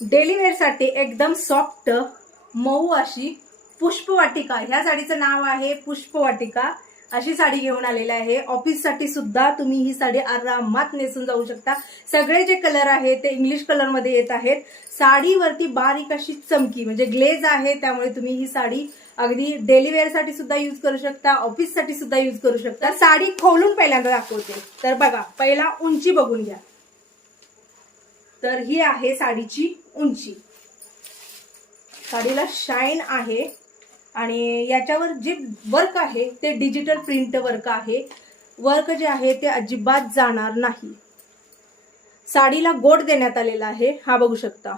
Daily wear साठी एकदम soft मऊ अशी पुष्पवाटिका, ह्या साडीचं नाव आहे पुष्पवाटिका, अशी साडी घेऊन आलेली आहे. ऑफिस साठी सुद्धा तुम्ही ही साडी आरामात नेसून जाऊ शकता. सगळे जे कलर आहेत ते इंग्लिश कलर मध्ये येत आहेत. साडीवरती बारीक अशी चमकी म्हणजे ग्लेज आहे, त्यामुळे तुम्ही ही साडी अगदी डेली वेअर साठी सुद्धा यूज करू शकता, ऑफिस साठी सुद्धा यूज करू शकता. साडी खोलून पहिल्यांदा दाखवते. तर बघा, पहिला उंची बघून घ्या. तर ही आहे साडीची उंची. साडीला शाईन आहे आणि याच्यावर जे वर्क आहे ते डिजिटल प्रिंट वर्क आहे. वर्क जे आहे ते अजिबात जाणार नाही. साडीला गोट देण्यात आलेला आहे, हा बघू शकता.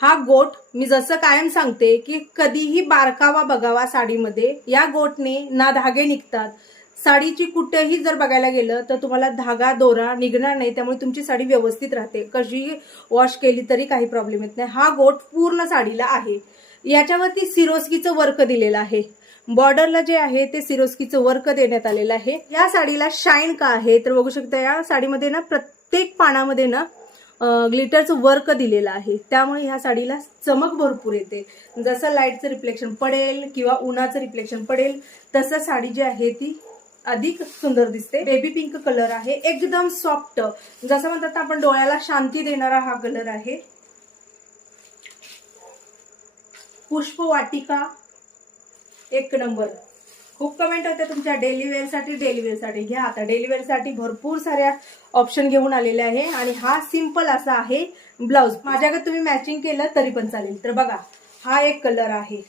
हा गोट मी जसं कायम सांगते की कधीही बारकावा बघावा साडीमध्ये. या गोटने ना धागे निघतात. साडीची कुठेही जर बघायला गेलं तर तुम्हाला धागा दोरा निघणार नाही, त्यामुळे तुमची साडी व्यवस्थित राहते. कशी वॉश केली तरी काही प्रॉब्लेम येत नाही. हा गोट पूर्ण साडीला आहे. याच्यावरती सिरोस्कीचं वर्क दिलेलं आहे. बॉर्डरला जे आहे ते सिरोस्कीचं वर्क देण्यात आलेलं आहे. या साडीला शाईन का आहे तर बघू शकता, या साडीमध्ये ना प्रत्येक पानामध्ये ना ग्लिटरचं वर्क दिलेलं आहे, त्यामुळे ह्या साडीला चमक भरपूर येते. जसं लाईटचं रिफ्लेक्शन पडेल किंवा उन्हाचं रिफ्लेक्शन पडेल तसं साडी जी आहे ती अधिक सुंदर दिसते. बेबी पिंक कलर आहे, एकदम सॉफ्ट, जसं म्हणतात आपण डोळ्याला शांती देणारा हा कलर आहे. पुष्पवाटिका एक नंबर. खूप कमेंट होते तुमच्या डेली वेअर साठी घ्या. आता डेली वेअर साठी भरपूर साऱ्या ऑप्शन घेऊन आलेले आहे. आणि हा सिंपल असा आहे ब्लाउज. माझ्याकडे तुम्ही मॅचिंग केलं तरी पण चालेल. तर बघा, हा एक कलर आहे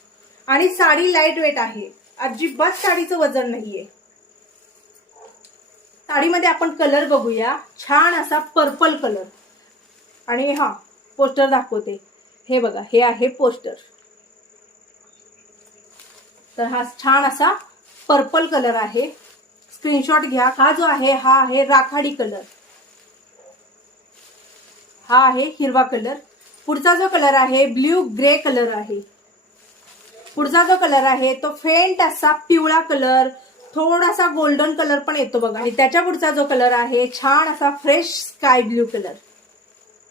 आणि साडी लाईट वेट आहे, अजिबात साडीचं वजन नाहीये. साडीमध्ये आपण कलर बघूया. छान असा पर्पल कलर. आणि हा पोस्टर दाखवते, हे बघा, हे आहे पोस्टर. तर हा छान असा पर्पल कलर आहे, स्क्रीनशॉट घ्या. हा जो आहे हा आहे राखाडी कलर, हा आहे हिरवा कलर. पुढचा जो कलर आहे ब्ल्यू ग्रे कलर आहे. पुढचा जो कलर आहे तो फेंट असा पिवळा कलर, थोडासा गोल्डन कलर पण येतो बघा. आणि त्याच्या पुढचा जो कलर आहे छान असा fresh sky blue colour,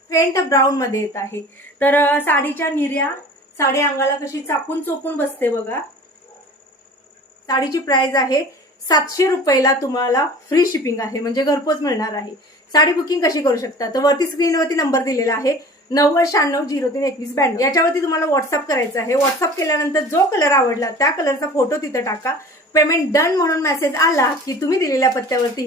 faint brown मध्ये येत आहे. तर साडीच्या निर्या, साडी अंगाला कशी चापून चोपून बसते बघा. साडीची प्राइस आहे 700 रुपयाला, तुम्हाला फ्री शिपिंग आहे, म्हणजे घरपोच मिळणार आहे. साडी बुकिंग कशी करू शकता तर वरती स्क्रीनवरती नंबर दिलेला आहे 9096032192. याच्यावरती तुम्हाला व्हॉट्सअप करायचं आहे. व्हॉट्सअप केल्यानंतर जो कलर आवडला त्या कलरचा फोटो तिथं टाका. पेमेंट डन म्हणून मेसेज आला की तुम्ही दिलेल्या पत्त्यावरती